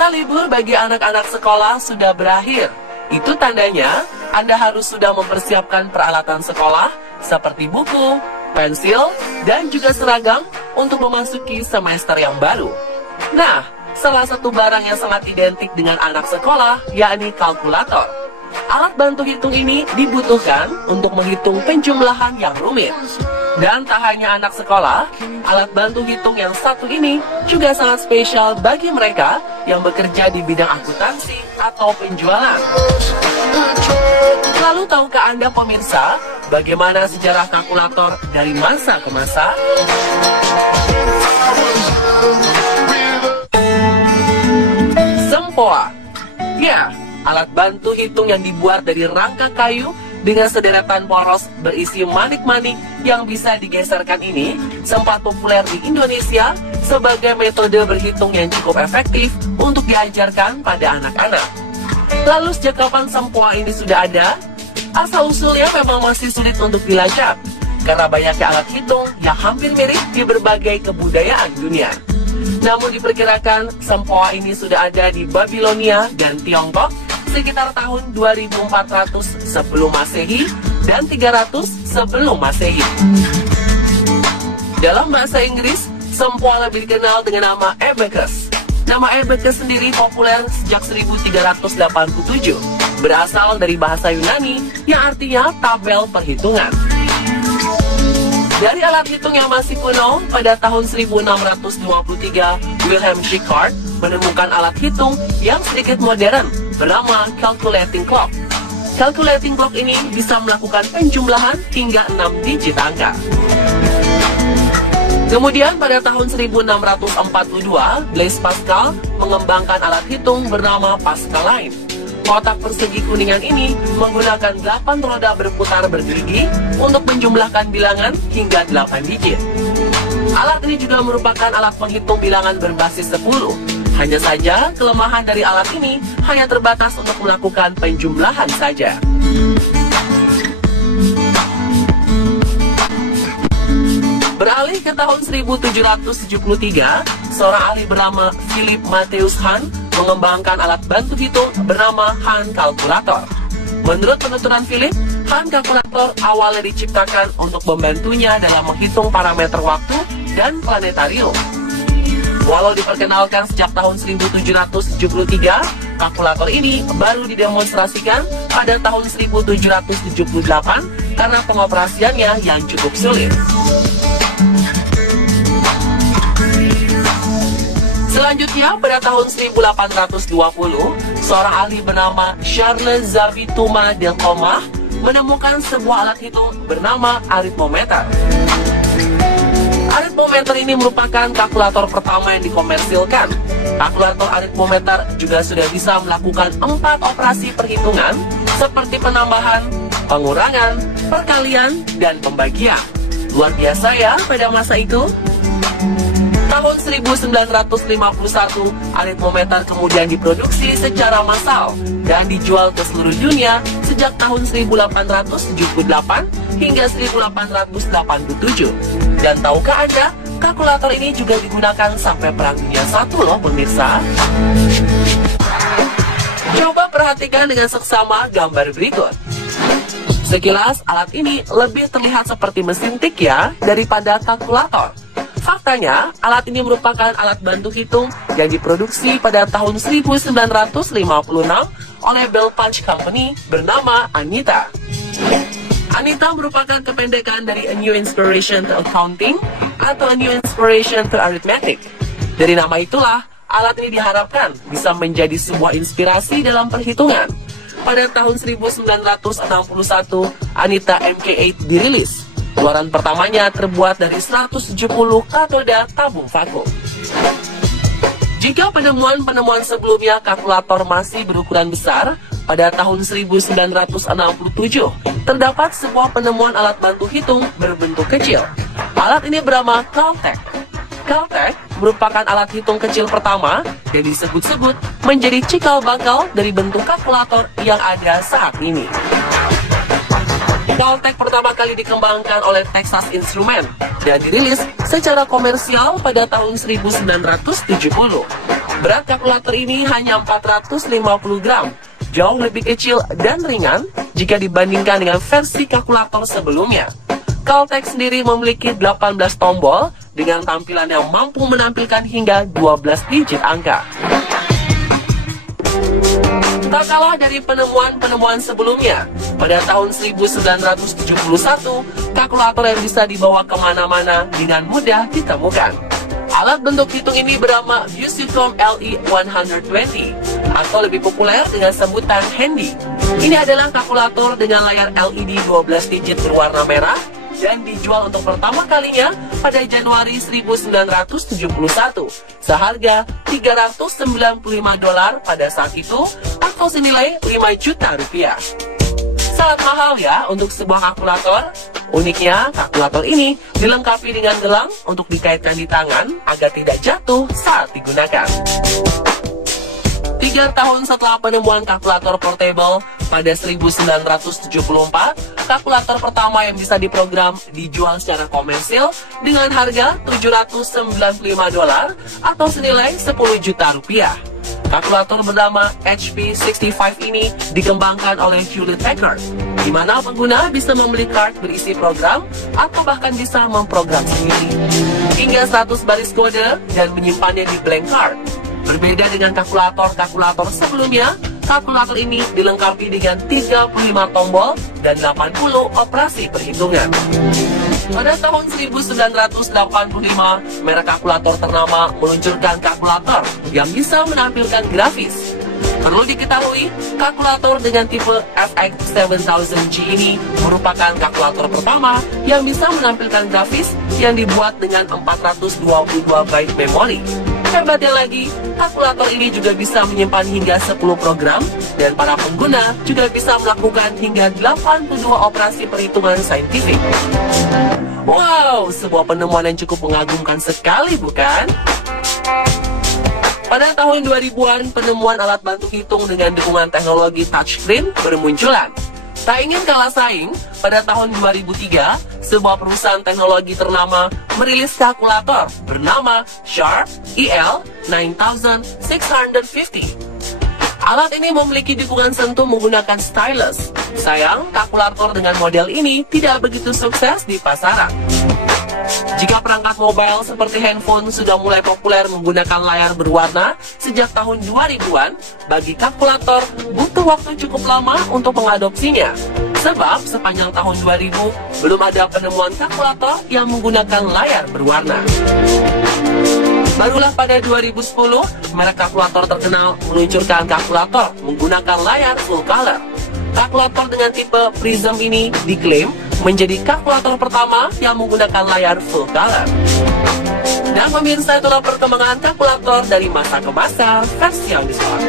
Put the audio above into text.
Masa libur bagi anak-anak sekolah sudah berakhir. Itu tandanya Anda harus sudah mempersiapkan peralatan sekolah seperti buku, pensil, dan juga seragam untuk memasuki semester yang baru. Nah, salah satu barang yang sangat identik dengan anak sekolah yakni kalkulator. Alat bantu hitung ini dibutuhkan untuk menghitung penjumlahan yang rumit. Dan tak hanya anak sekolah, alat bantu hitung yang satu ini juga sangat spesial bagi mereka yang bekerja di bidang akuntansi atau penjualan. Lalu tahukah Anda pemirsa, bagaimana sejarah kalkulator dari masa ke masa? Sempoa. Ya, alat bantu hitung yang dibuat dari rangka kayu dengan sederetan poros berisi manik-manik yang bisa digeserkan ini sempat populer di Indonesia sebagai metode berhitung yang cukup efektif untuk diajarkan pada anak-anak. Lalu sejak kapan sempoa ini sudah ada? Asal-usulnya memang masih sulit untuk dilacak karena banyaknya alat hitung yang hampir mirip di berbagai kebudayaan dunia. Namun diperkirakan sempoa ini sudah ada di Babilonia dan Tiongkok sekitar tahun 2400 sebelum Masehi dan 300 sebelum Masehi. Dalam bahasa Inggris, sempoa lebih dikenal dengan nama abacus. Nama abacus sendiri populer sejak 1387, berasal dari bahasa Yunani yang artinya tabel perhitungan. Dari alat hitung yang masih kuno, pada tahun 1623, Wilhelm Schickard menemukan alat hitung yang sedikit modern bernama calculating clock. Calculating clock ini bisa melakukan penjumlahan hingga 6 digit angka. Kemudian pada tahun 1642, Blaise Pascal mengembangkan alat hitung bernama Pascaline. Kotak persegi kuningan ini menggunakan 8 roda berputar bergerigi untuk menjumlahkan bilangan hingga 8 digit. Alat ini juga merupakan alat penghitung bilangan berbasis 10. Hanya saja, kelemahan dari alat ini hanya terbatas untuk melakukan penjumlahan saja. Beralih ke tahun 1773, seorang ahli bernama Philip Matthäus Hahn mengembangkan alat bantu hitung bernama Hahn Calculator. Menurut penuturan Philip, Hahn Calculator awalnya diciptakan untuk membantunya dalam menghitung parameter waktu dan planetarium. Walau diperkenalkan sejak tahun 1773, kalkulator ini baru didemonstrasikan pada tahun 1778 karena pengoperasiannya yang cukup sulit. Selanjutnya, pada tahun 1820, seorang ahli bernama Charles Xavier Thomas Delcomah menemukan sebuah alat hitung bernama aritmometer. Aritmometer ini merupakan kalkulator pertama yang dikomersilkan. Kalkulator aritmometer juga sudah bisa melakukan 4 operasi perhitungan seperti penambahan, pengurangan, perkalian, dan pembagian. Luar biasa ya pada masa itu. Tahun 1951, aritmometer kemudian diproduksi secara massal dan dijual ke seluruh dunia sejak tahun 1878 hingga 1887. Dan tahukah Anda, kalkulator ini juga digunakan sampai Perang Dunia I loh pemirsa. Coba perhatikan dengan seksama gambar berikut. Sekilas, alat ini lebih terlihat seperti mesin tik ya daripada kalkulator. Faktanya, alat ini merupakan alat bantu hitung yang diproduksi pada tahun 1956 oleh Bell Punch Company bernama Anita. Anita merupakan kependekan dari A New Inspiration to Accounting atau A New Inspiration to Arithmetic. Dari nama itulah, alat ini diharapkan bisa menjadi sebuah inspirasi dalam perhitungan. Pada tahun 1961, Anita MK8 dirilis. Keluaran pertamanya terbuat dari 170 katoda tabung vakum. Jika penemuan-penemuan sebelumnya kalkulator masih berukuran besar, pada tahun 1967 terdapat sebuah penemuan alat bantu hitung berbentuk kecil. Alat ini bernama Caltech. Caltech merupakan alat hitung kecil pertama yang disebut-sebut menjadi cikal bakal dari bentuk kalkulator yang ada saat ini. Caltech pertama kali dikembangkan oleh Texas Instruments dan dirilis secara komersial pada tahun 1970. Berat kalkulator ini hanya 450 gram, jauh lebih kecil dan ringan jika dibandingkan dengan versi kalkulator sebelumnya. Caltech sendiri memiliki 18 tombol dengan tampilan yang mampu menampilkan hingga 12 digit angka. Tak kalah dari penemuan-penemuan sebelumnya, pada tahun 1971, kalkulator yang bisa dibawa kemana-mana dengan mudah ditemukan. Alat bentuk hitung ini bernama Fujifilm LE120 atau lebih populer dengan sebutan handy. Ini adalah kalkulator dengan layar LED 12 digit berwarna merah dan dijual untuk pertama kalinya pada Januari 1971 seharga $395 pada saat itu atau senilai 5 juta rupiah. Sangat mahal ya untuk sebuah kalkulator. Uniknya, kalkulator ini dilengkapi dengan gelang untuk dikaitkan di tangan agar tidak jatuh saat digunakan. 3 tahun setelah penemuan kalkulator portable pada 1974, kalkulator pertama yang bisa diprogram dijual secara komersil dengan harga $795 atau senilai 10 juta rupiah. Kalkulator bernama HP65 ini dikembangkan oleh Hewlett-Packard, di mana pengguna bisa membeli card berisi program atau bahkan bisa memprogram sendiri hingga 100 baris kode dan menyimpannya di blank card. Berbeda dengan kalkulator sebelumnya, kalkulator ini dilengkapi dengan 35 tombol dan 80 operasi perhitungan. Pada tahun 1985, merek kalkulator ternama meluncurkan kalkulator yang bisa menampilkan grafis. Perlu diketahui, kalkulator dengan tipe FX7000G ini merupakan kalkulator pertama yang bisa menampilkan grafis yang dibuat dengan 422 byte memori. Hebatnya lagi, kalkulator ini juga bisa menyimpan hingga 10 program dan para pengguna juga bisa melakukan hingga 82 operasi perhitungan saintifik. Wow, sebuah penemuan yang cukup mengagumkan sekali, bukan? Pada tahun 2000-an, penemuan alat bantu hitung dengan dukungan teknologi touchscreen bermunculan. Tak ingin kalah saing, pada tahun 2003, sebuah perusahaan teknologi ternama merilis kalkulator bernama Sharp EL9650. Alat ini memiliki dukungan sentuh menggunakan stylus. Sayang, kalkulator dengan model ini tidak begitu sukses di pasaran. Jika perangkat mobile seperti handphone sudah mulai populer menggunakan layar berwarna sejak tahun 2000-an, bagi kalkulator butuh waktu cukup lama untuk mengadopsinya. Sebab sepanjang tahun 2000 belum ada penemuan kalkulator yang menggunakan layar berwarna. Barulah pada 2010, merek kalkulator terkenal meluncurkan kalkulator menggunakan layar full color. Kalkulator dengan tipe Prism ini diklaim menjadi kalkulator pertama yang menggunakan layar full color. Dan pemirsa, itulah perkembangan kalkulator dari masa ke masa versi yang diskon.